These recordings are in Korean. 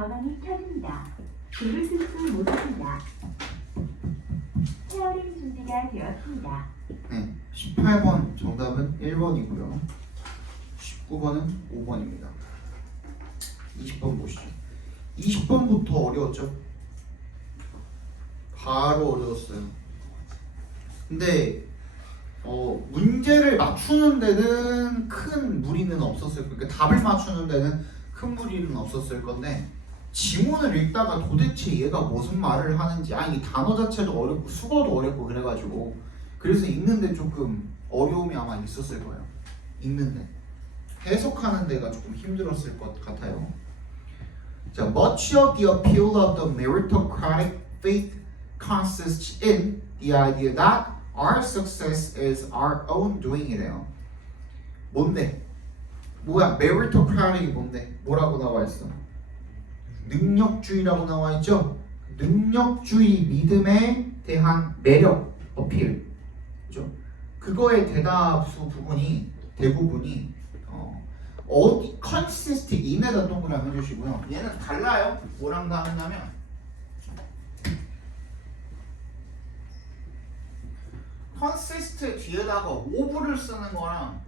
전원이 켜집니다. 불을 쓸 수 못합니다. 페어링 준비가 되었습니다. 네, 18번 정답은 1번이고요. 19번은 5번입니다. 20번 보시죠. 20번부터 어려웠죠? 바로 어려웠어요. 근데 문제를 맞추는 데는 큰 무리는 없었을 거예요. 그러니까 답을 맞추는 데는 큰 무리는 없었을 건데 지문을 읽다가 도대체 얘가 무슨 말을 하는지 이 단어 자체도 어렵고 수거도 어렵고 그래가지고 그래서 읽는데 조금 어려움이 아마 있었을 거예요. 읽는데 해석하는 데가 조금 힘들었을 것 같아요. 자, much of the appeal of the meritocratic faith consists in the idea that our success is our own doing이래요. 뭔데? 뭐야? meritocratic이 뭔데? 뭐라고 나와 있어? 능력주의라고 나와 있죠? 능력주의 믿음에 대한 매력 어필, 그죠? 그거의 대답수 부분이 대부분이 어디 consistent in에다 동그라미 해주시고요. 얘는 달라요. 뭐랑 다르냐면 consist 뒤에다가 of를 쓰는 거랑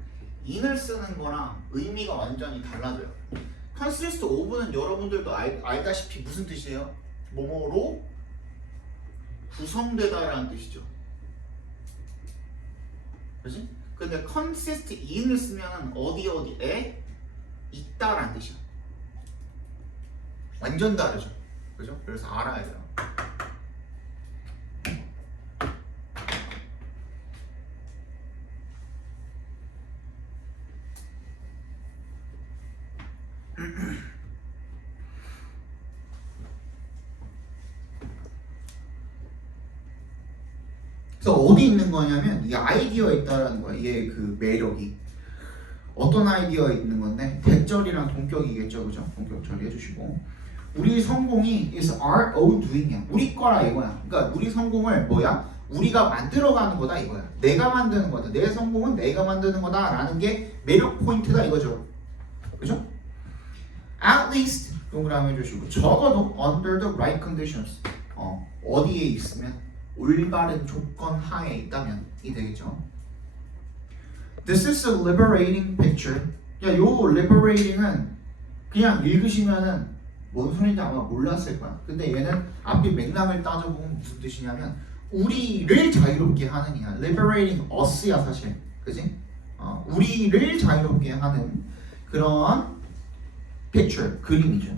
in을 쓰는 거랑 의미가 완전히 달라져요. consist of는 여러분들도 알다시피 무슨 뜻이에요? 뭐뭐로 구성되다라는 뜻이죠. 그렇지? 근데 consist in을 쓰면 어디에 있다라는 뜻이야. 완전 다르죠. 그죠? 그래서 알아야 돼요. 그래서 어디 있는 거냐면 이 아이디어에 있다라는 거야. 얘 그 매력이 어떤 아이디어에 있는 건데 대절이랑 동격이겠죠, 그죠? 동격 처리해 주시고 우리 성공이 is our own doing이야. 우리 거라 이거야. 그러니까 우리 성공을 뭐야? 우리가 만들어가는 거다 이거야. 내가 만드는 거다. 내 성공은 내가 만드는 거다라는 게 매력 포인트다 이거죠, 그죠? At least 동그라미 해주시고 적어도 under the right conditions 어디에 있으면 올바른 조건 하에 있다면 이 되겠죠. This is a liberating picture. 야, 요 liberating은 그냥 읽으시면은 뭔 소리인지 아마 몰랐을 거야. 근데 얘는 앞에 맥락을 따져보면 무슨 뜻이냐면 우리를 자유롭게 하는 이야. liberating us야 사실, 그지? 우리를 자유롭게 하는 그런 picture, 그림이죠.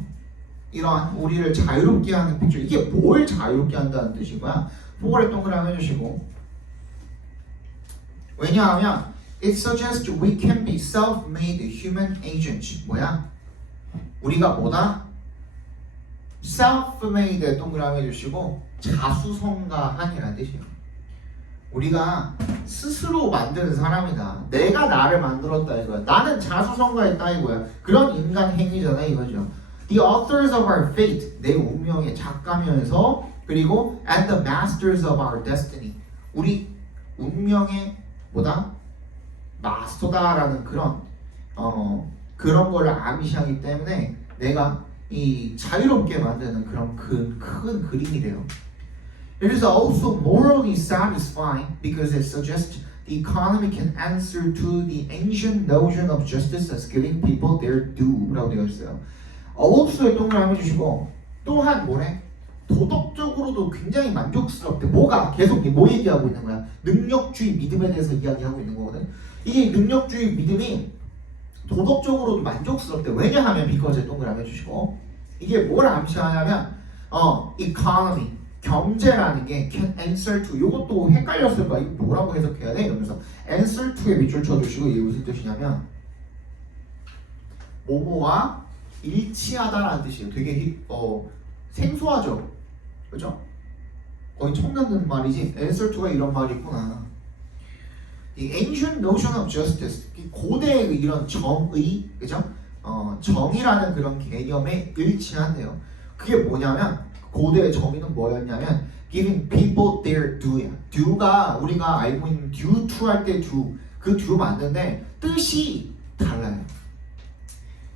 이러한 우리를 자유롭게 하는 picture. 이게 뭘 자유롭게 한다는 뜻이고요. 포괄에 동그라미 해주시고 왜냐하면 it suggests we can be self-made human agents. 뭐야? 우리가 뭐다? self-made 동그라미 해주시고 자수성가한이라는 뜻이에요. 우리가 스스로 만드는 사람이다. 내가 나를 만들었다 이거야. 나는 자수성가했다 이거야. 그런 인간 행위잖아 이거죠. The authors of our fate, 내 운명의 작가면서 그리고 and the masters of our destiny, 우리 운명의 뭐다? 마스터다라는 그런 거를 암시하기 때문에 내가 이 자유롭게 만드는 그런 큰 그림이 돼요. It is also morally satisfying because it suggests the economy can answer to the ancient notion of justice as giving people their due라고 되어 있어요. also에 동그라미 주시고 또한 뭐래? 도덕적으로도 굉장히 만족스럽대. 뭐가? 계속 뭐 얘기하고 있는 거야? 능력주의 믿음에 대해서 이야기하고 있는 거거든. 이게 능력주의 믿음이 도덕적으로도 만족스럽대. 왜냐하면 because 동그라미 해주시고 이게 뭘 암시하냐면 economy, 경제라는 게 can answer to, 이것도 헷갈렸을 거야. 이거 뭐라고 해석해야 돼? 이러면서 answer to에 밑줄 쳐주시고 이게 무슨 뜻이냐면 뭐뭐와 일치하다라는 뜻이에요. 되게 생소하죠? 그죠? 거의 처음 듣는 말이지. answer to가 이런 말이 있구나. The ancient notion of justice, 고대의 이런 정의, 그죠? 정의라는 그런 개념에 일치한대요. 그게 뭐냐면 고대의 정의는 뭐였냐면 giving people their due야. due가 우리가 알고 있는 due to 할 때 due, 그 due 맞는데 뜻이 달라요.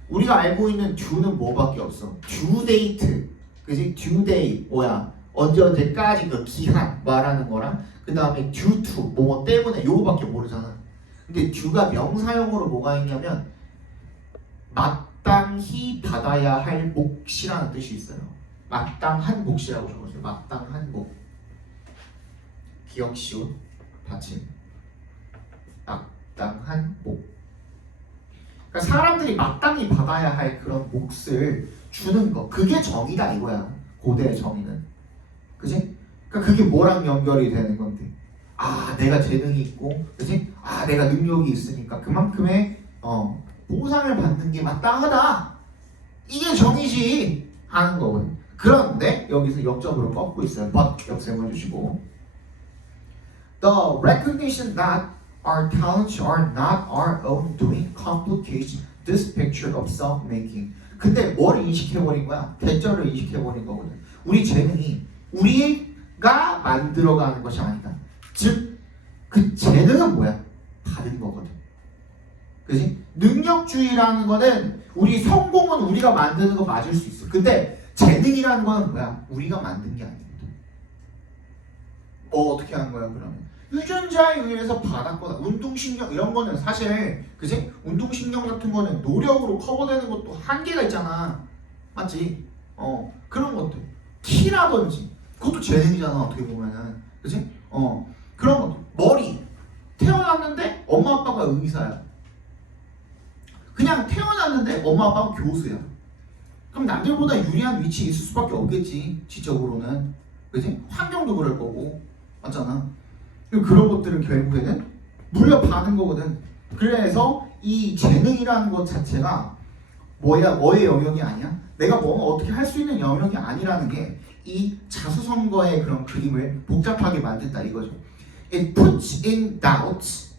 우리가 알고 있는 due는 뭐밖에 없어? due date, 그지? due day 뭐야? 언제까지 그 기한 말하는 거랑 그 다음에 due to 뭐 때문에 요거밖에 모르잖아. 근데 due가 명사형으로 뭐가 있냐면 마땅히 받아야 할 몫이라는 뜻이 있어요. 마땅한 몫이라고 적었어요. 마땅한 몫. 기억 시옷 받침. 마땅한 몫. 그러니까 사람들이 마땅히 받아야 할 그런 몫을 주는 거. 그게 정의다 이거야. 고대의 정의는. 그지? 그러니까 그게 뭐랑 연결이 되는 건데? 아, 내가 재능이 있고, 그지? 아, 내가 능력이 있으니까 그만큼의 보상을 받는 게 마땅하다. 이게 정의지 하는 거거든. 그런데 여기서 역적으로 꺾고 있어요. but 역세모 주시고. The recognition that our talents are not our own doing complicates this picture of self-making. 근데 뭘 인식해버린 거야? 대절을 인식해버린 거거든. 우리 재능이 우리가 만들어가는 것이 아니다. 즉, 그 재능은 뭐야? 받은 거거든. 그지? 능력주의라는 거는 우리 성공은 우리가 만드는 거 맞을 수 있어. 근데 재능이라는 거는 뭐야? 우리가 만든 게 아니거든. 뭐 어떻게 하는 거야 그러면? 유전자에 의해서 받았거나 운동신경 이런 거는 사실 그지? 운동신경 같은 거는 노력으로 커버되는 것도 한계가 있잖아. 맞지? 그런 것들 키라든지 그것도 재능이잖아 어떻게 보면은. 그지? 그런 것들 머리 태어났는데 엄마 아빠가 의사야. 그냥 태어났는데 엄마 아빠가 교수야. 그럼 남들보다 유리한 위치에 있을 수밖에 없겠지. 지적으로는. 그지? 환경도 그럴 거고. 맞잖아. 그런 것들은 결국에는 물려받은 거거든. 그래서 이 재능이라는 것 자체가 뭐의 영역이 아니야. 내가 뭐 어떻게 할 수 있는 영역이 아니라는 게 이 자수성거의 그런 그림을 복잡하게 만든다 이거죠. It puts in doubt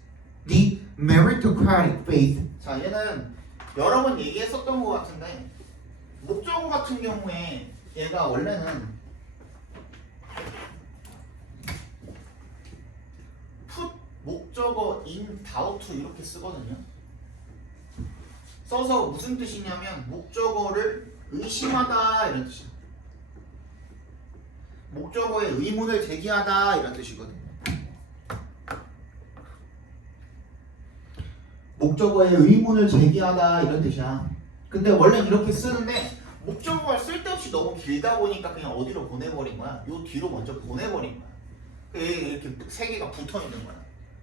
the meritocratic faith. 자, 얘는 여러 번 얘기했었던 것 같은데 목적어 같은 경우에 얘가 원래는 put 목적어 in doubt 이렇게 쓰거든요. 써서 무슨 뜻이냐면 목적어를 의심하다 이런 뜻이야. 목적어에 의문을 제기하다 이런 뜻이거든요. 목적어에 의문을 제기하다 이런 뜻이야. 근데 원래 이렇게 쓰는데 목적어가 쓸데없이 너무 길다 보니까 그냥 어디로 보내버린 거야. 요 뒤로 먼저 보내버린 거야. 이렇게 세 개가 붙어 있는 거야.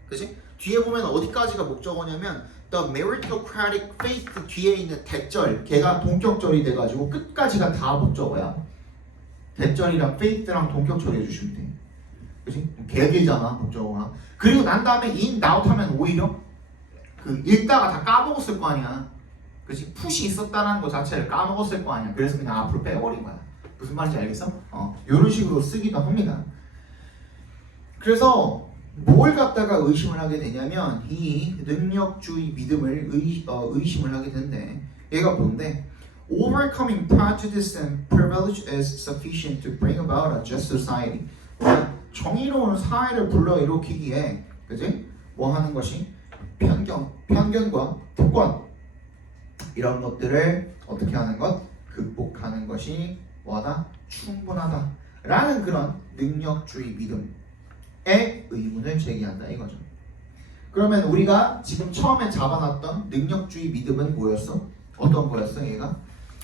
그치? 뒤에 보면 어디까지가 목적어냐면 The meritocratic faith 뒤에 있는 대절 걔가 동격절이 돼가지고 끝까지가 다 목적어야. 대절이랑 faith랑 동격처리 해주시면 돼. 그치? 개 길잖아 목적어가. 그리고 난 다음에 in, out 하면 오히려 그 읽다가 다 까먹었을 거 아니야. 그치? 푸시 있었다는 거 자체를 까먹었을 거 아니야. 그래서 그냥 앞으로 빼버린 거야. 무슨 말인지 알겠어? 이런 식으로 쓰기도 합니다. 그래서 뭘 갖다가 의심을 하게 되냐면 이 능력주의 믿음을 의심을 하게 된대. 얘가 뭔데? Overcoming prejudice and privilege is sufficient to bring about a just society. 정의로운 사회를 불러일으키기에, 그지? 뭐 하는 것이 편견과 특권 이런 것들을 어떻게 하는 것? 극복하는 것이 뭐다? 충분하다라는 그런 능력주의 믿음의 의문을 제기한다 이거죠. 그러면 우리가 지금 처음에 잡아놨던 능력주의 믿음은 뭐였어? 어떤 거였어 얘가?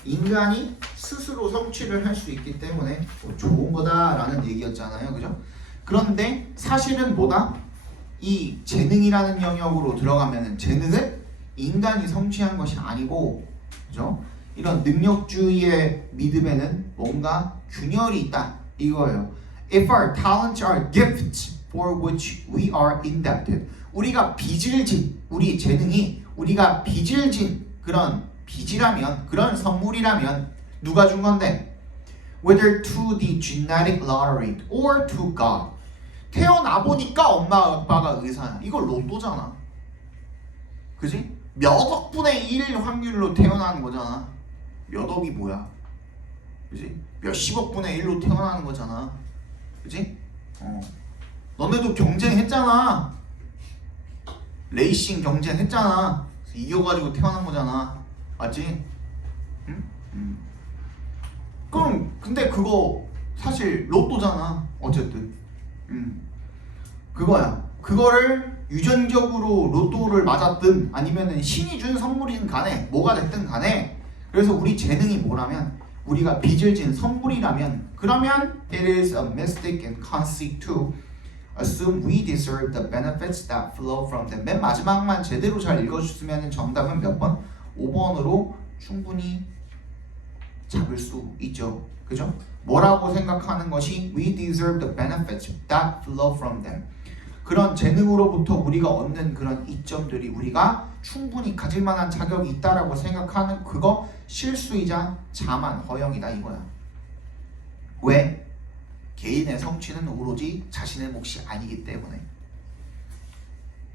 인간이 스스로 성취를 할 수 있기 때문에 좋은 거다라는 얘기였잖아요. 그죠? 그런데 사실은 뭐다? 이 재능이라는 영역으로 들어가면은 재능은 인간이 성취한 것이 아니고, 그죠? 이런 능력주의의 믿음에는 뭔가 균열이 있다 이거예요. If our talents are gifts for which we are indebted, 우리가 빚을 진, 우리 재능이 우리가 빚을 진 그런 빚이라면, 그런 선물이라면 누가 준 건데? Whether to the genetic lottery or to God. 태어나 보니까 엄마 아빠가 의사야. 이거 로또잖아. 그지? 몇 억분의 1 확률로 태어나는 거잖아. 몇 억이 뭐야? 그지? 몇십억 분의 1로 태어나는 거잖아. 그지? 너네도 경쟁했잖아. 레이싱 경쟁했잖아. 이겨가지고 태어난 거잖아. 맞지? 그럼 근데 그거 사실 로또잖아 어쨌든. 그거야. 그거를 유전적으로 로또를 맞았든 아니면은 신이 준 선물이든 간에 뭐가 됐든 간에, 그래서 우리 재능이 뭐라면 우리가 빚을 진 선물이라면, 그러면 it is a mistake and conceit to assume we deserve the benefits that flow from them. 맨 마지막만 제대로 잘 읽어주시면 정답은 몇 번? 5번으로 충분히 잡을 수 있죠. 그죠? 뭐라고 생각하는 것이 we deserve the benefits that flow from them. 그런 재능으로부터 우리가 얻는 그런 이점들이 우리가 충분히 가질 만한 자격이 있다라고 생각하는 그거 실수이자 자만 허영이다 이거야. 왜? 개인의 성취는 오로지 자신의 몫이 아니기 때문에.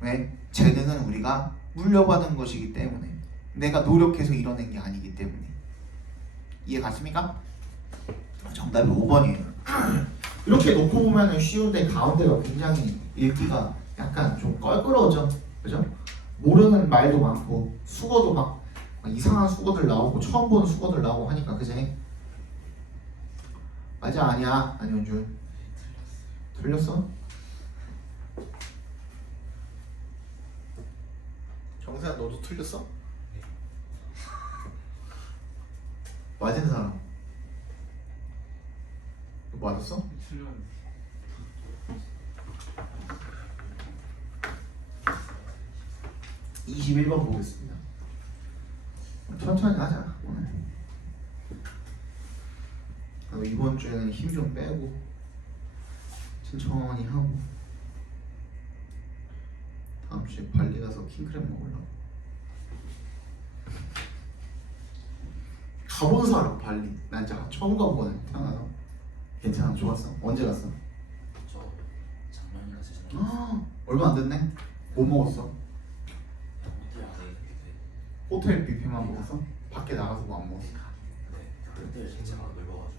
왜? 재능은 우리가 물려받은 것이기 때문에, 내가 노력해서 이뤄낸 게 아니기 때문에. 이해 갔습니까? 정답이 5번이에요. 이렇게 놓고 보면 쉬운데 가운데가 굉장히 읽기가 약간 좀 껄끄러워져. 그죠? 모르는 말도 많고 수거도 막 이상한 수거들 나오고 처음 보는 수거들 나오고 하니까. 그지? 맞아 아니야? 안현준 틀렸어? 정세야 너도 틀렸어? 맞은 사람 너 맞았어? 21번 보겠습니다. 천천히 하자 오늘. 이번 주에는 힘 좀 빼고 천천히 하고 다음 주에 발리 가서 킹크랩 먹으려고. 가본 사람 발리. 난 진짜 처음 가보거든 태어나서. 괜찮아? 좋았어? 언제 갔어? 저 작년에 갔어요. 얼마 안 됐네? 뭐 먹었어? 호텔 안에 있는데. 호텔 뷔페만 먹었어? 밖에 나가서 뭐 안 먹었어? 네. 호텔 자체가 넓어가지고.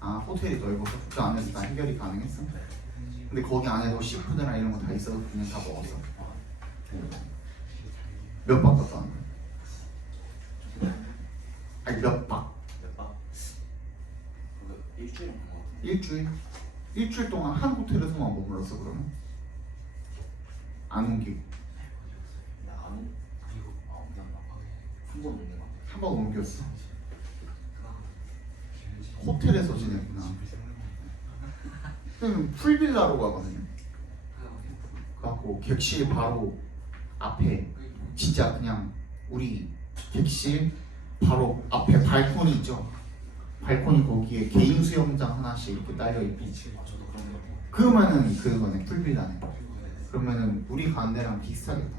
아 호텔이 넓어서 그 안에서 다 해결이 가능했어? 근데 거기 안에도 시푸드나 이런 거 다 있어서 그냥 다 먹었어? 몇 박 갔다 왔는 거야? 아니 몇 박? 몇 박? 그거 일주일 온것 같은데. 일주일? 일주일 동안 한 호텔에서만 머물렀어 그러면? 안 옮기고 근데 안 온. 그리고 그냥 한번 오는 거. 한 번 옮겼어. 호텔에서 지냈구나. 그럼 풀빌라로 가거든요. 그래갖고 객실 바로 앞에 진짜 그냥 우리 객실 바로 앞에 발코니 있죠. 발코니 거기에 개인 수영장 하나씩 이렇게 딸려 있고. 저도 그런 거. 그러면은 그거네 풀빌라네. 그러면은 우리 간 데랑 비슷하겠다.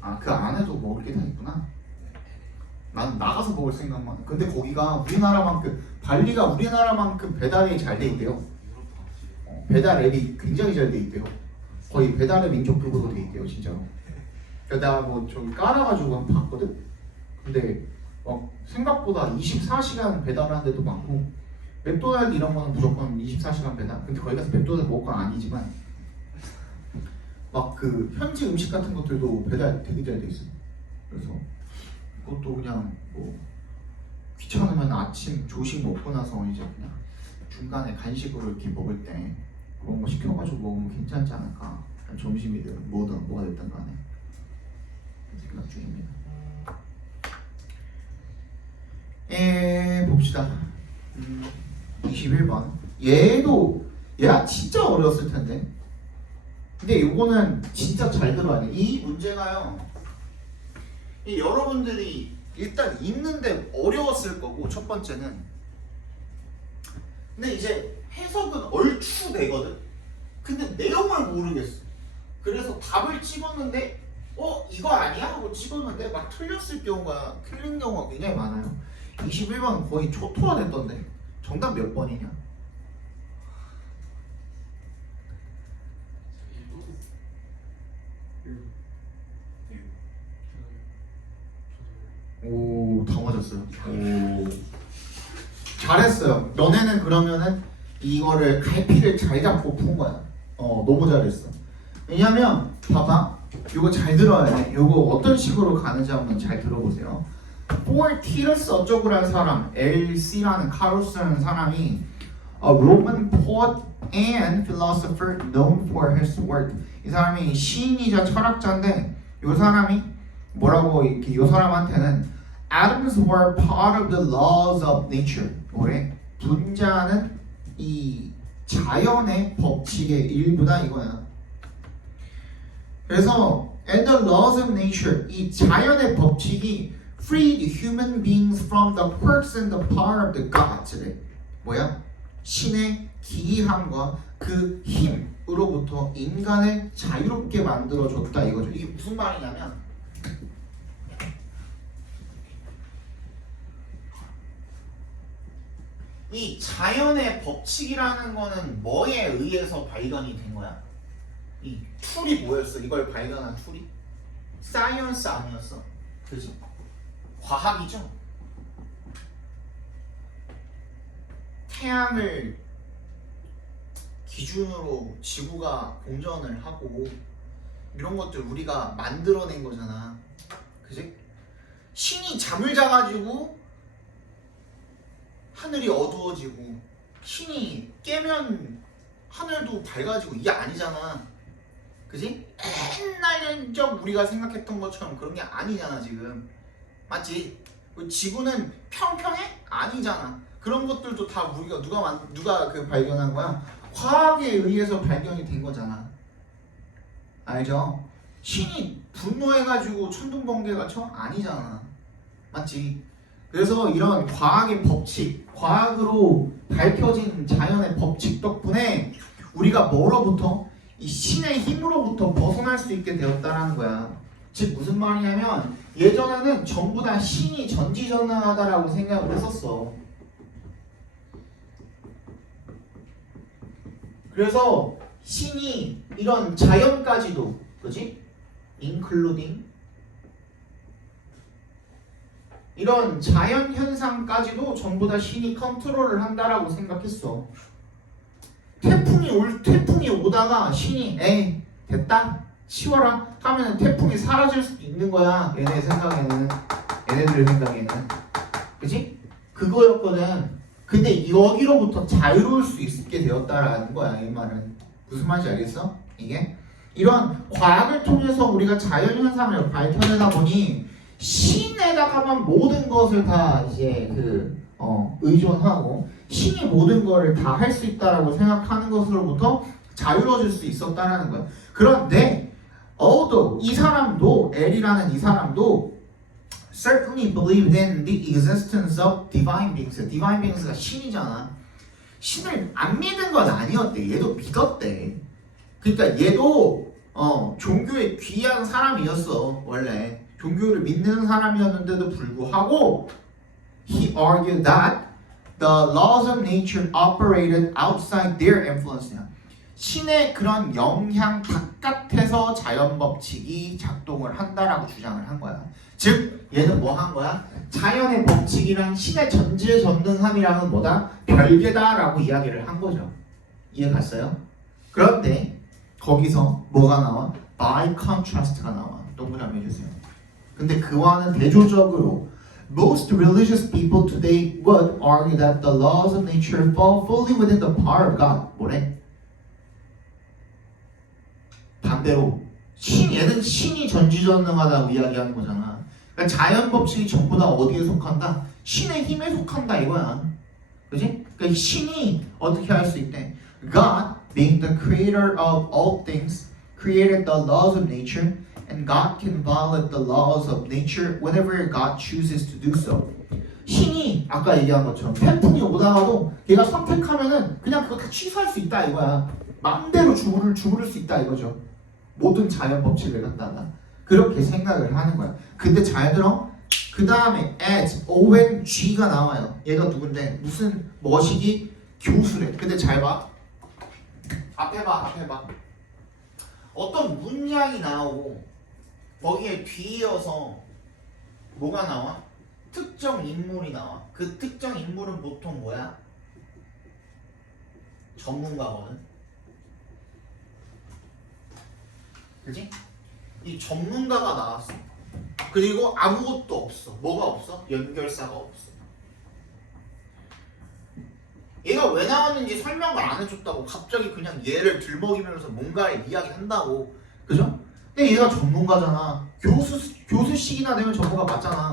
아 그 안에도 먹을 게 다 있구나. 난 나가서 먹을 생각만. 근데 거기가 우리나라만큼 발리가 우리나라만큼 배달이 잘 돼 있대요. 배달 앱이 굉장히 잘 돼 있대요. 거의 배달의 민족급으로 돼 있대요 진짜로. 내가 뭐 저기 깔아가지고 한번 봤거든. 근데 생각보다 24시간 배달하는 데도 많고 맥도날드 이런 거는 무조건 24시간 배달. 근데 거기 가서 맥도날드 먹을 건 아니지만 막 그 현지 음식 같은 것들도 배달 되게 잘 돼 있어요. 그래서 그것도 그냥 뭐 귀찮으면 아침 조식 먹고 나서 이제 그냥 중간에 간식으로 이렇게 먹을 때 그런 거 시켜가지고 먹으면 괜찮지 않을까. 점심이든 뭐든 뭐가 됐든 간에 생각 중입니다. 봅시다. 21번. 얘가 진짜 어려웠을 텐데. 근데 이거는 진짜 잘 들어야 돼. 이 문제가요. 여러분들이 일단 읽는데 어려웠을 거고 첫 번째는. 근데 이제 해석은 얼추 되거든. 근데 내용을 모르겠어. 그래서 답을 찍었는데 이거 아니야? 하고 찍었는데 막 틀렸을 경우가 틀린 경우가 굉장히 많아요. 21번 거의 초토화 됐던데. 정답 몇 번이냐? 오, 다 맞았어요. 오, 잘했어요. 너네는 그러면은 이거를 갈피를 잘 잡고 푼 거야. 너무 잘했어. 왜냐면 봐봐, 이거 잘 들어야 돼. 이거 어떤 식으로 가는지 한번 잘 들어보세요. for Titus 어쩌고라는 사람, LC라는 카루스라는 사람이 a Roman poet and philosopher known for his work. 이 사람이 시인이자 철학자인데 이 사람이 뭐라고 이렇게 이 사람한테는 atoms were part of the laws of nature. 뭐래? 분자는 이 자연의 법칙의 일부다 이거야. 그래서 and the laws of nature, 이 자연의 법칙이 freed human beings from the quirks and the power of the gods. 뭐야? 신의 기이함과 그 힘으로부터 인간을 자유롭게 만들어줬다 이거죠. 이게 무슨 말이냐면 이 자연의 법칙이라는 거는 뭐에 의해서 발견이 된 거야? 이 툴이 뭐였어? 이걸 발견한 툴이? 사이언스 아니었어? 그지? 과학이죠? 태양을 기준으로 지구가 공전을 하고 이런 것들 우리가 만들어낸 거잖아. 그지? 신이 잠을 자가지고 하늘이 어두워지고 신이 깨면 하늘도 밝아지고 이게 아니잖아. 그지? 옛날적 우리가 생각했던 것처럼 그런 게 아니잖아 지금. 맞지? 지구는 평평해? 아니잖아. 그런 것들도 다 우리가 누가 그 발견한 거야? 과학에 의해서 발견이 된 거잖아. 알죠? 신이 분노해가지고 천둥번개가 쳐? 아니잖아. 맞지? 그래서 이런 과학의 법칙, 과학으로 밝혀진 자연의 법칙 덕분에 우리가 뭐로부터? 이 신의 힘으로부터 벗어날 수 있게 되었다라는 거야. 즉 무슨 말이냐면 예전에는 전부 다 신이 전지전능하다라고 생각을 했었어. 그래서 신이 이런 자연까지도, 그지? including 이런 자연 현상까지도 전부 다 신이 컨트롤을 한다라고 생각했어. 태풍이 오다가 신이 에이 됐다 치워라 하면 태풍이 사라질 수도 있는 거야. 얘네들 생각에는 그지? 그거였거든. 근데 여기로부터 자유로울 수 있게 되었다라는 거야. 이 말은 무슨 말인지 알겠어? 이게 이런 과학을 통해서 우리가 자연 현상을 밝혀내다 보니 신에다가만 모든 것을 다 이제 의존하고 신이 모든 것을 다 할 수 있다라고 생각하는 것으로부터 자유로워질 수 있었다라는 거야. 그런데 although 이 사람도 L이라는 이 사람도 certainly believed in the existence of divine beings. divine beings가 신이잖아. 신을 안 믿은 건 아니었대. 얘도 믿었대. 그러니까 얘도 종교에 귀한 사람이었어. 원래 종교를 믿는 사람이었는데도 불구하고 he argued that the laws of nature operated outside their influence. 신의 그런 영향 바깥에서 자연 법칙이 작동을 한다라고 주장을 한 거야. 즉 얘는 뭐 한 거야? 자연의 법칙이랑 신의 전지전능함이랑은 뭐다? 별개다라고 이야기를 한 거죠. 이해 갔어요? 그런데 거기서 뭐가 나와? by contrast가 나와. 동그라미 해주세요. 근데 그와는 대조적으로 most religious people today would argue that the laws of nature fall fully within the power of God. 뭐래? 반대로 얘는 신이 전지전능하다고 이야기하는 거잖아. 그러니까 자연 법칙이 전부 다 어디에 속한다? 신의 힘에 속한다 이거야. 그지? 그러니까 신이 어떻게 할 수 있대? God, being the creator of all things, created the laws of nature, and God can violate the laws of nature whenever God chooses to do so. 신이 아까 얘기한 것처럼 태풍이 오다가도 걔가 선택하면은 그냥 그거 다 취소할 수 있다 이거야. 마음대로 주무를 수 있다 이거죠. 모든 자연 법칙을 갖다가 그렇게 생각을 하는 거야. 근데 잘 들어. 그 다음에 as, ONG가 나와요. 얘가 누군데? 무슨 머시기? 교수래. 근데 잘 봐. 앞에 봐. 어떤 문장이 나오고 거기에 뒤이어서 뭐가 나와? 특정 인물이 나와. 그 특정 인물은 보통 뭐야? 전문가거든. 그지? 이 전문가가 나왔어. 그리고 아무것도 없어. 뭐가 없어? 연결사가 없어. 얘가 왜 나왔는지 설명을 안 해줬다고 갑자기 그냥 얘를 들먹이면서 뭔가를 이야기한다고. 그죠? 근데 얘가 전문가잖아. 교수식이나 되면 전문가 맞잖아.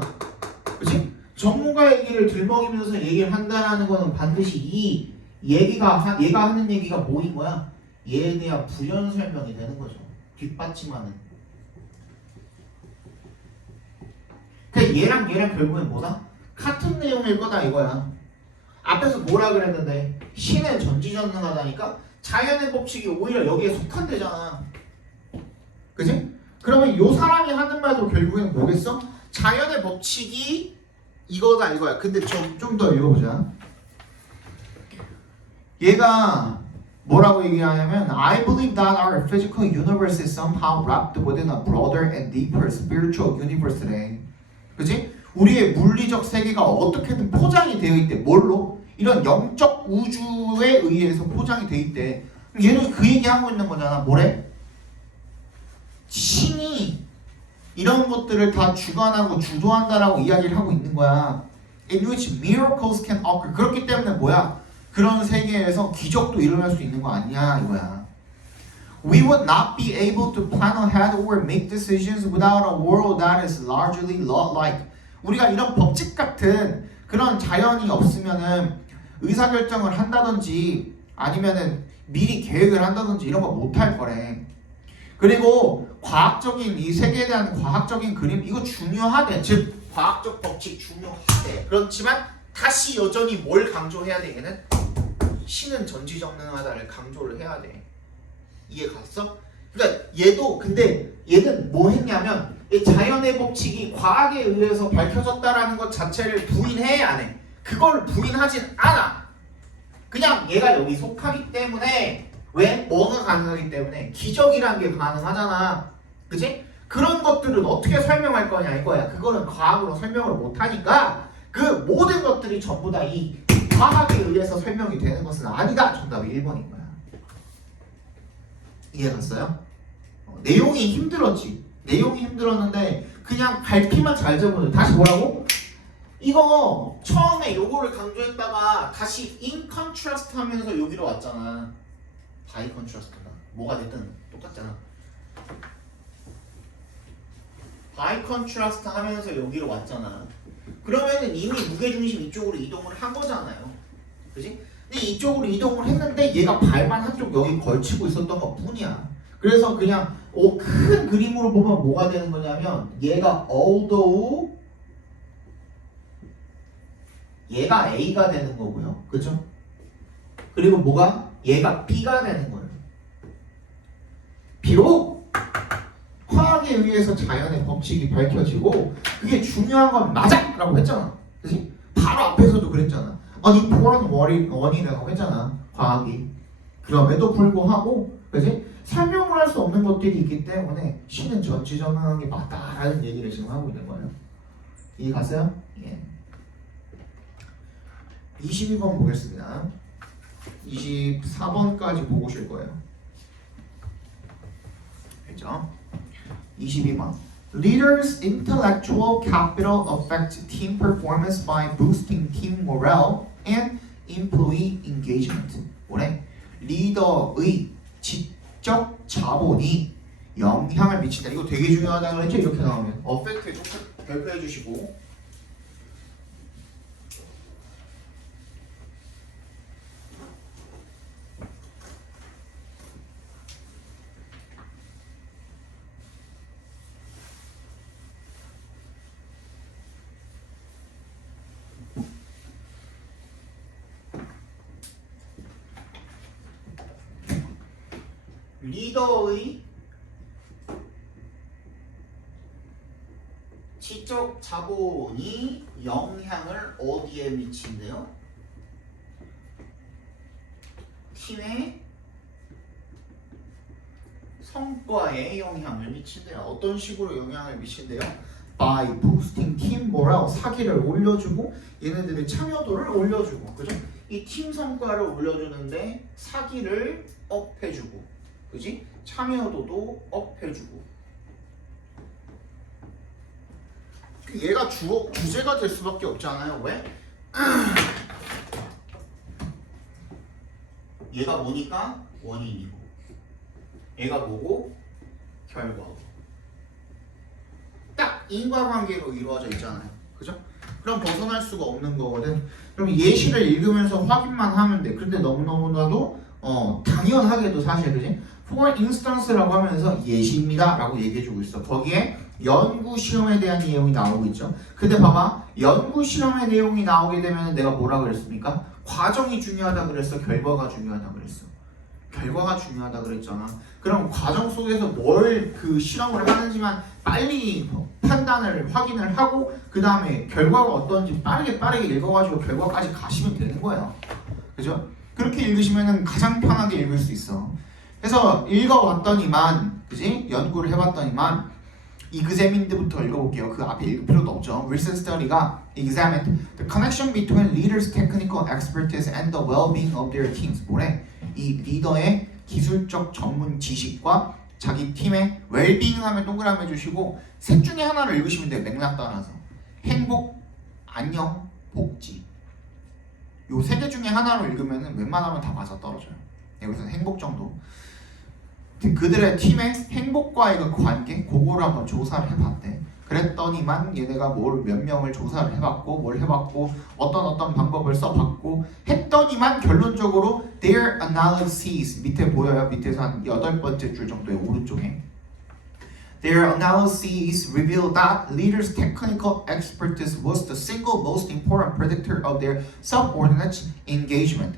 그치? 전문가 얘기를 들먹이면서 얘기를 한다는 거는 반드시 이 얘가 하는 얘기가 뭐인 거야? 얘에 대한 부연 설명이 되는 거죠. 뒷받침하는. 그러니까 얘랑 결국엔 뭐다? 같은 내용일 거다 이거야. 앞에서 뭐라 그랬는데 신은 전지전능하다니까 자연의 법칙이 오히려 여기에 속한대잖아. 그지? 그러면 요 사람이 하는 말도 결국엔 뭐겠어? 자연의 법칙이 이거다 이거야. 근데 좀 더 읽어보자. 얘가 뭐라고 얘기하냐면 I believe that our physical universe is somehow wrapped within a broader and deeper spiritual universe래. 그치? 우리의 물리적 세계가 어떻게든 포장이 되어 있대. 뭘로? 이런 영적 우주에 의해서 포장이 되어 있대. 얘는 그 얘기하고 있는 거잖아. 뭐래? 신이 이런 것들을 다 주관하고 주도한다라고 이야기를 하고 있는 거야. In which miracles can occur. 그렇기 때문에 뭐야? 그런 세계에서 기적도 일어날 수 있는 거 아니야 이거야. We would not be able to plan ahead or make decisions without a world that is largely law-like. 우리가 이런 법칙 같은 그런 자연이 없으면은 의사결정을 한다든지 아니면은 미리 계획을 한다든지 이런 거 못할 거래. 그리고 과학적인 이 세계에 대한 과학적인 그림 이거 중요하대. 즉 과학적 법칙 중요하대. 그렇지만 다시 여전히 뭘 강조해야 돼? 얘는 신은 전지전능하다를 강조를 해야 돼. 이해 갔어? 그러니까 얘도 근데 얘는 뭐 했냐면 이 자연의 법칙이 과학에 의해서 밝혀졌다라는 것 자체를 부인해 안 해? 그걸 부인하진 않아. 그냥 얘가 여기 속하기 때문에 왜? 뭐가 가능하기 때문에 기적이란 게 가능하잖아. 그치? 그런 것들은 어떻게 설명할 거냐 이거야. 그거는 과학으로 설명을 못하니까 그 모든 것들이 전부 다 이 과학에 의해서 설명이 되는 것은 아니다. 정답이 1번인 거야. 이해 갔어요? 내용이 힘들었지. 내용이 힘들었는데 그냥 갈피만 잘 잡으면 다시 뭐라고? 이거 처음에 요거를 강조했다가 다시 in contrast 하면서 여기로 왔잖아. by contrast가 뭐가 됐든 똑같잖아. by contrast 하면서 여기로 왔잖아. 그러면은 이미 무게중심 이쪽으로 이동을 한 거잖아요. 그지? 근데 이쪽으로 이동을 했는데 얘가 발만 한쪽 여기 걸치고 있었던 것 뿐이야. 그래서 그냥 큰 그림으로 보면 뭐가 되는 거냐면 얘가 although 얘가 A가 되는 거고요. 그죠? 그리고 뭐가? 얘가 B가 되는 거예요. 비록 화학에 의해서 자연의 법칙이 밝혀지고 그게 중요한 건 맞아! 라고 했잖아. 그치? 바로 앞에서도 그랬잖아. important 원이라고 했잖아. 과학이. 그럼에도 불구하고 그치? 설명을 할 수 없는 것들이 있기 때문에 신은 전지전능한 게 맞다라는 얘기를 지금 하고 있는 거예요. 이해 갔어요? 예. 22번 보겠습니다. 24번까지 보고 오실 거예요. 그죠? 22번. Leaders' intellectual capital affect team performance by boosting team morale and employee engagement. 뭐래? 리더의 지적 자본이 영향을 미친다. 이거 되게 중요하다고 했죠? 이렇게 나오면 affect 좀 별표해 주시고. 리더의 지적 자본이 영향을 어디에 미친대요? 팀의 성과에 영향을 미친대요. 어떤 식으로 영향을 미친대요? By boosting team morale, 사기를 올려주고 얘네들의 참여도를 올려주고, 그죠? 이 팀 성과를 올려주는데 사기를 업해주고, 그지? 참여도도 업해주고. 얘가 주제가 될 수밖에 없잖아요. 왜? 얘가 뭐니까 원인이고, 얘가 뭐고 결과고. 딱 인과관계로 이루어져 있잖아요. 그죠? 그럼 벗어날 수가 없는 거거든. 그럼 예시를 읽으면서 확인만 하면 돼. 근데 너무너무나도 당연하게도 사실 그지? For instance라고 하면서 예시입니다 라고 얘기해주고 있어. 거기에 연구 실험에 대한 내용이 나오고 있죠. 근데 봐봐, 연구 실험의 내용이 나오게 되면 내가 뭐라 그랬습니까? 과정이 중요하다 그랬어, 결과가 중요하다 그랬어? 결과가 중요하다 그랬잖아. 그럼 과정 속에서 뭘 그 실험을 하는지만 빨리 판단을 확인을 하고 그 다음에 결과가 어떤지 빠르게 읽어가지고 결과까지 가시면 되는 거예요. 그죠? 그렇게 읽으시면 가장 편하게 읽을 수 있어. 그래서 읽어봤더니만, 그지? 연구를 해봤더니만 examined부터 읽어볼게요. 그 앞에 읽을 필요도 없죠. Recent study가 examined the connection between leaders' technical expertise and the well-being of their teams. 뭐래? 이 리더의 기술적 전문 지식과 자기 팀의 웰빙 하면 동그라미 해주시고 셋 중에 하나를 읽으시면 돼요. 맥락 따라서. 행복, 안녕, 복지. 요 세 개 중에 하나로 읽으면 웬만하면 다 맞아떨어져요. 여기서는 행복 정도. 그들의 팀의 행복과의 그 관계, 그거를 한번 조사를 해봤대. 그랬더니만 얘네가 몇 명을 조사를 해봤고 뭘 해봤고 어떤 방법을 써봤고 했더니만 결론적으로 their analyses 밑에 보여요. 밑에서 한 8번째 줄 정도의 오른쪽에 their analyses revealed that leaders' technical expertise was the single most important predictor of their subordinates' engagement,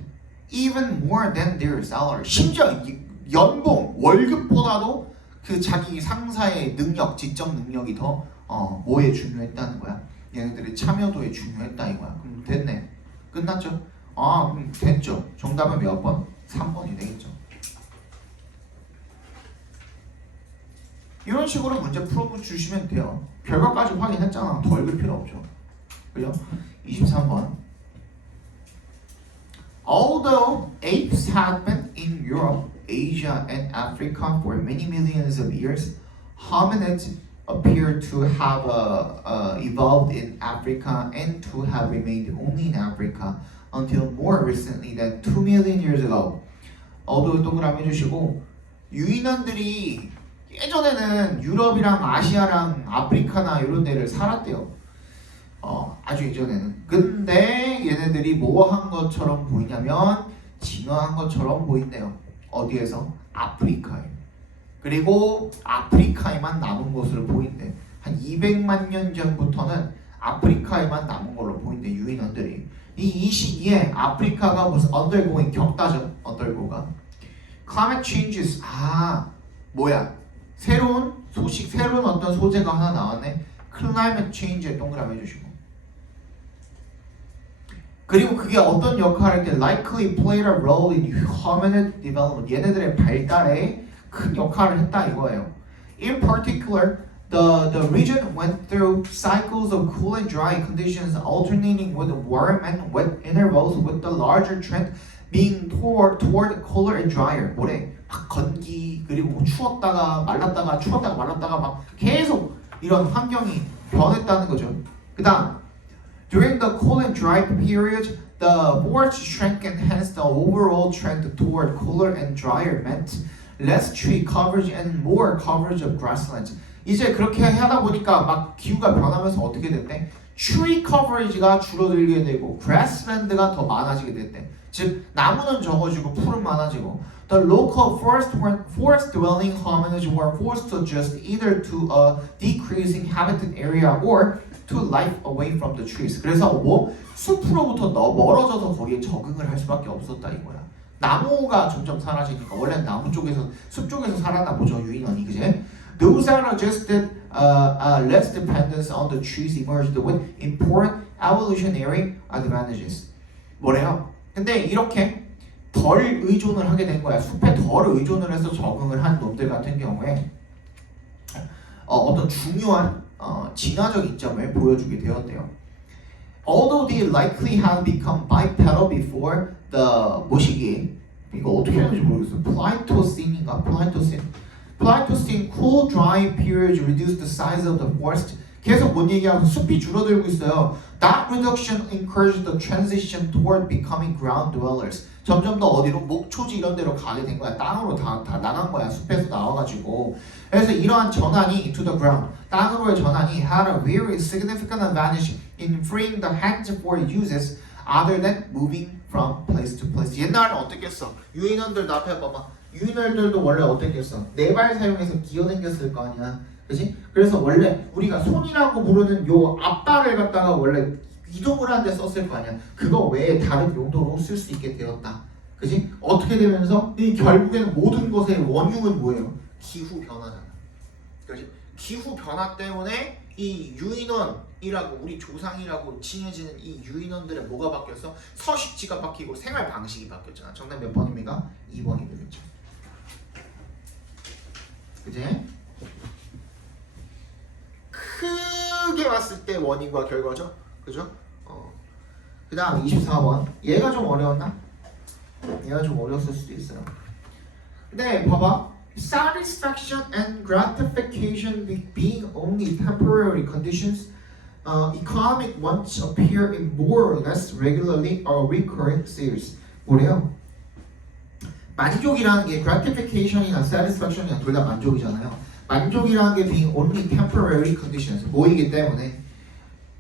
even more than their salary. 심지어 연봉, 월급보다도 그 자기 상사의 능력, 지적 능력이 더 뭐에 중요했다는 거야? 얘네들의 참여도에 중요했다 이거야. 그럼 됐네. 끝났죠? 그럼 됐죠. 정답은 몇 번? 3번이 되겠죠. 이런 식으로 문제 풀어주시면 돼요. 결과까지 확인했잖아. 더 읽을 필요 없죠. 그죠? 23번. Although apes have been in Europe, Asia, and Africa for many millions of years, hominids appear to have evolved in Africa and to have remained only in Africa until more recently than 2 million years ago. 동그라미 해주시고 유인원들이 예전에는 유럽이랑 아시아랑 아프리카나 이런 데를 살았대요. 아주 예전에는. 근데 얘네들이 뭐 한 것처럼 보이냐면 진화한 것처럼 보인대요. 어디에서? 아프리카에. 그리고 아프리카에만 남은 것으로 보인대. 한 200만 년 전부터는 아프리카에만 남은 걸로 보인대, 유인원들이. 이 시기에 아프리카가 무슨 undergoing 겪다죠. undergo가. climate changes. 뭐야? 새로운 소식, 새로운 어떤 소재가 하나 나왔네. climate change에 동그라미 해주시고. 그리고 그게 어떤 역할을 할 때 likely played a role in hominid development. 얘네들의 발달에 큰 역할을 했다 이거예요. In particular, the region went through cycles of cool and dry conditions alternating with warm and wet intervals with the larger trend being toward cooler and drier. 뭐래? 막 건기 그리고 추웠다가 말랐다가 추웠다가 말랐다가 막 계속 이런 환경이 변했다는 거죠. 그다음 During the cool and dry period, the forest shrank and hence the overall trend toward cooler and drier meant less tree coverage and more coverage of grasslands. 이제 그렇게 하다 보니까 막 기후가 변하면서 어떻게 됐대? tree coverage가 줄어들게 되고 grassland가 더 많아지게 됐대. 즉 나무는 적어지고 풀은 많아지고 the local forest dwelling hominids were forced to adjust either to a decreasing habitat area or to life away from the trees. 그래서 뭐 숲으로부터 멀어져서 거기에 적응을 할 수밖에 없었다 이거야. 나무가 점점 사라지니까 원래는 나무 쪽에서 숲 쪽에서 살았나 보죠 유인원이 그제. Those that adjusted less dependence on the trees emerged with important evolutionary advantages. 뭐래요? 근데 이렇게 덜 의존을 하게 된 거야. 숲에 덜 의존을 해서 적응을 한 놈들 같은 경우에 어떤 중요한 진화적 이점을 보여주게 되었대요. Although they likely have become bipedal before the 뭐시기 이거 어떻게 하는지 모르겠어. Pleistocene cool dry periods reduced the size of the forest 계속 뭔 얘기하고 숲이 줄어들고 있어요. That reduction encouraged the transition toward becoming ground dwellers. 점점 더 어디로? 목초지 이런 데로 가게 된 거야. 땅으로 다 나간 거야. 숲에서 나와가지고. 그래서 이러한 전환이 to the ground, 땅으로의 전환이 had a very significant advantage in freeing the hands for uses other than moving from place to place. 옛날에 어떻게 했어? 유인원들 앞에 봐봐. 유인원들도 원래 어떻게 했어? 네 발 사용해서 기어다녔을 거 아니야. 그지? 그래서 원래 우리가 손이라고 부르는 요 앞발을 갖다가 원래 이동을 하는데 썼을 거 아니야. 그거 외에 다른 용도로 쓸 수 있게 되었다. 그지? 어떻게 되면서 이 결국에는 모든 것의 원흉은 뭐예요? 기후 변화잖아. 그지? 기후 변화 때문에 이 유인원이라고 우리 조상이라고 칭해지는 이 유인원들의 뭐가 바뀌었어? 서식지가 바뀌고 생활 방식이 바뀌었잖아. 정답 몇 번입니까? 2번이 되겠죠. 그지? 크게 봤을 때 원인과 결과죠. 그죠? 그 다음 24번. 얘가 좀 어려웠나? 얘가 좀 어려웠을 수도 있어요. 근데 봐봐. Satisfaction and gratification being only temporary conditions, economic wants appear in more or less regularly or recurring states. 뭐래요? 만족이라는 게 gratification이나 satisfaction이나 둘 다 만족이잖아요. 만족이라는 게 being only temporary conditions, 뭐이기 때문에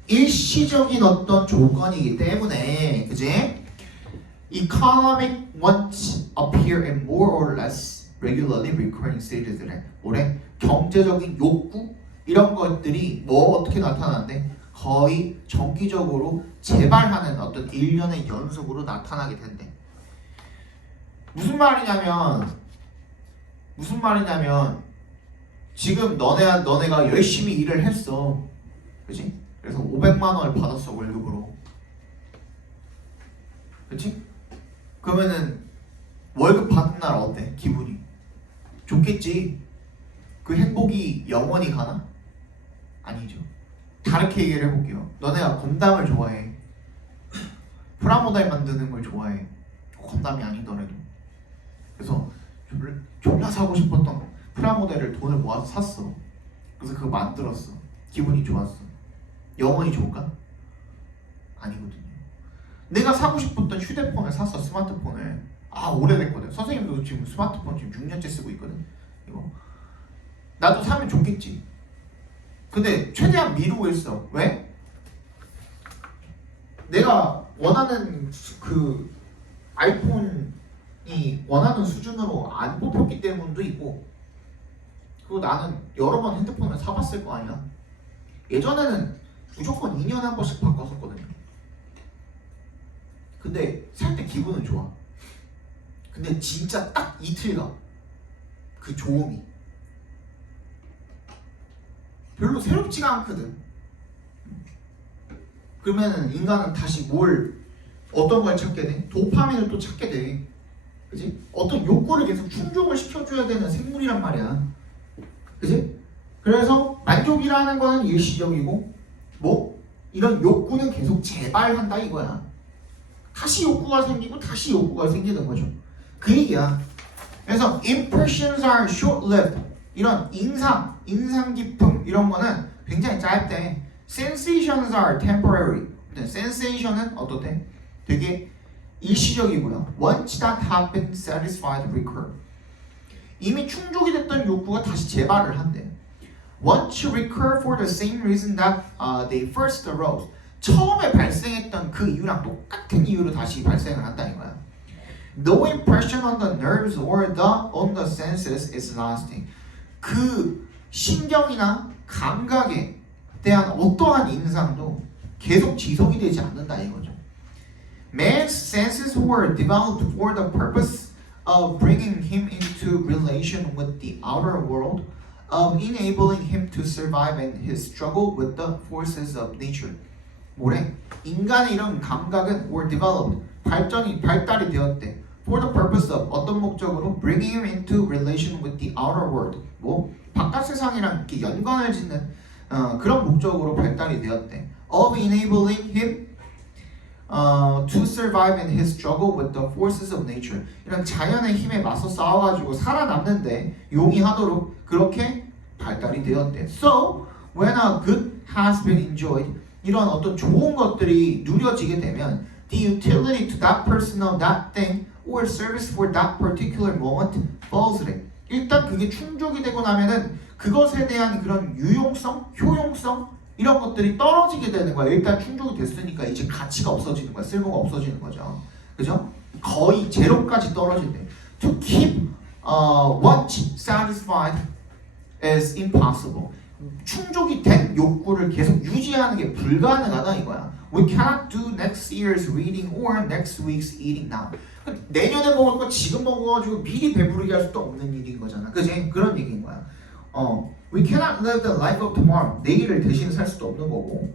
일시적인 어떤 조건이기 때문에, 그지? Economic wants appear in more or less regularly recurring stages래. 뭐래? 경제적인 욕구 이런 것들이 뭐 어떻게 나타나는데 거의 정기적으로 재발하는 어떤 일련의 연속으로 나타나게 된대. 무슨 말이냐면 지금 너네가 열심히 일을 했어. 그치? 그래서 500만 원을 받았어, 월급으로. 그치? 그러면은 월급 받은 날 어때? 기분이 좋겠지? 그 행복이 영원히 가나? 아니죠. 다르게 얘기를 해볼게요. 너네가 건담을 좋아해. 프라모델 만드는 걸 좋아해. 건담이 아니더라도. 그래서 졸라 사고 싶었던 프라모델을 돈을 모아서 샀어. 그래서 그거 만들었어. 기분이 좋았어. 영원히 좋을까? 아니거든요. 내가 사고 싶었던 휴대폰을 샀어. 스마트폰을. 오래됐거든. 선생님도 지금 스마트폰 지금 6년째 쓰고 있거든. 이거 나도 사면 좋겠지. 근데 최대한 미루고 있어. 왜? 내가 원하는 그 아이폰이 원하는 수준으로 안 뽑혔기 때문도 있고, 그리고 나는 여러 번 핸드폰을 사봤을 거 아니야. 예전에는 무조건 2년에 한 번씩 바꿨었거든요. 근데 살 때 기분은 좋아. 근데 진짜 딱 이틀 가. 그 좋음이 별로 새롭지가 않거든. 그러면은 인간은 다시 어떤 걸 찾게 돼? 도파민을 또 찾게 돼. 그지? 어떤 욕구를 계속 충족을 시켜줘야 되는 생물이란 말이야. 그지? 그래서 만족이라는 거는 일시적이고, 이런 욕구는 계속 재발한다 이거야. 다시 욕구가 생기고 다시 욕구가 생기는 거죠. 그 얘기야. 그래서 impressions are short-lived. 이런 인상 깊음 이런 거는 굉장히 짧대. sensations are temporary. sensation은 어떻대? 되게 일시적이고요. once that have been satisfied recur. 이미 충족이 됐던 욕구가 다시 재발을 한대. once recur for the same reason that they first arose. 처음에 발생했던 그 이유랑 똑같은 이유로 다시 발생을 한다는 거야. No impression on the nerves or on the senses is lasting. 그 신경이나 감각에 대한 어떠한 인상도 계속 지속이 되지 않는다 이거죠. Man's senses were developed for the purpose of bringing him into relation with the outer world, of enabling him to survive in his struggle with the forces of nature. 뭐래? 인간의 이런 감각은 were developed, 발달이 되었대. For the purpose of 어떤 목적으로 bringing him into relation with the outer world. 바깥 세상이랑 이렇게 연관을 짓는 그런 목적으로 발달이 되었대. Of enabling him to survive in his struggle with the forces of nature. 이런 자연의 힘에 맞서 싸워가지고 살아남는데 용이하도록 그렇게 발달이 되었대. So when a good has been enjoyed 이런 어떤 좋은 것들이 누려지게 되면 the utility to that person of that thing or service for that particular moment falls래. 일단 그게 충족이 되고 나면은 그것에 대한 그런 유용성, 효용성 이런 것들이 떨어지게 되는 거야. 일단 충족이 됐으니까 이제 가치가 없어지는 거야. 쓸모가 없어지는 거죠. 그죠? 거의 제로까지 떨어진대. To keep what satisfied is impossible. 충족이 된 욕구를 계속 유지하는 게 불가능하다 이거야. We cannot do next year's reading or next week's eating now. 내년에 먹을 거 지금 먹어가지고 미리 배부르게 할 수도 없는 일인 거잖아. 그지? 그런 얘기인 거야. We cannot live the life of tomorrow. 내일을 대신 살 수도 없는 거고.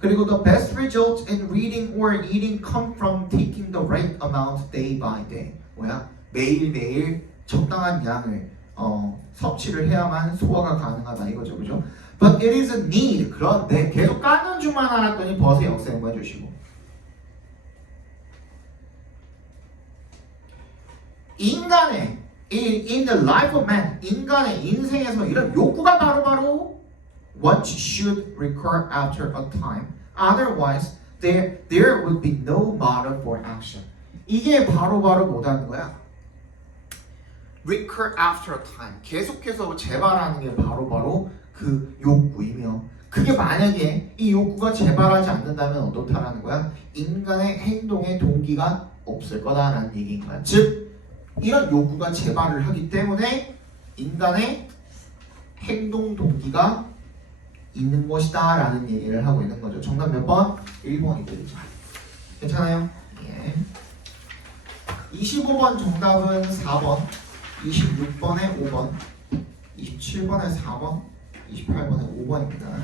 그리고 the best results in reading or eating come from taking the right amount day by day. 뭐야? 매일매일 적당한 양을 섭취를 해야만 소화가 가능하다 이거죠. 그죠? But it is a need. 그런데 계속 까는 줄만 알았더니 벗의 역생 봐주시고. 인간의 in the life of man 인간의 인생에서 이런 욕구가 바로 what should recur after a time. Otherwise there would be no motive for action. 이게 바로 뭐라는 거야? recur after a time. 계속해서 재발하는 게 바로 그 욕구이며 그게 만약에 이 욕구가 재발하지 않는다면 어떻다라는 거야? 인간의 행동의 동기가 없을 거다라는 얘기인 거야. 즉 이런 욕구가 재발을 하기 때문에 인간의 행동 동기가 있는 것이다 라는 얘기를 하고 있는 거죠. 정답 몇 번? 1번이 되죠. 괜찮아요? 예. 25번 정답은 4번, 26번에 5번, 27번에 4번, 28번에 5번입니다.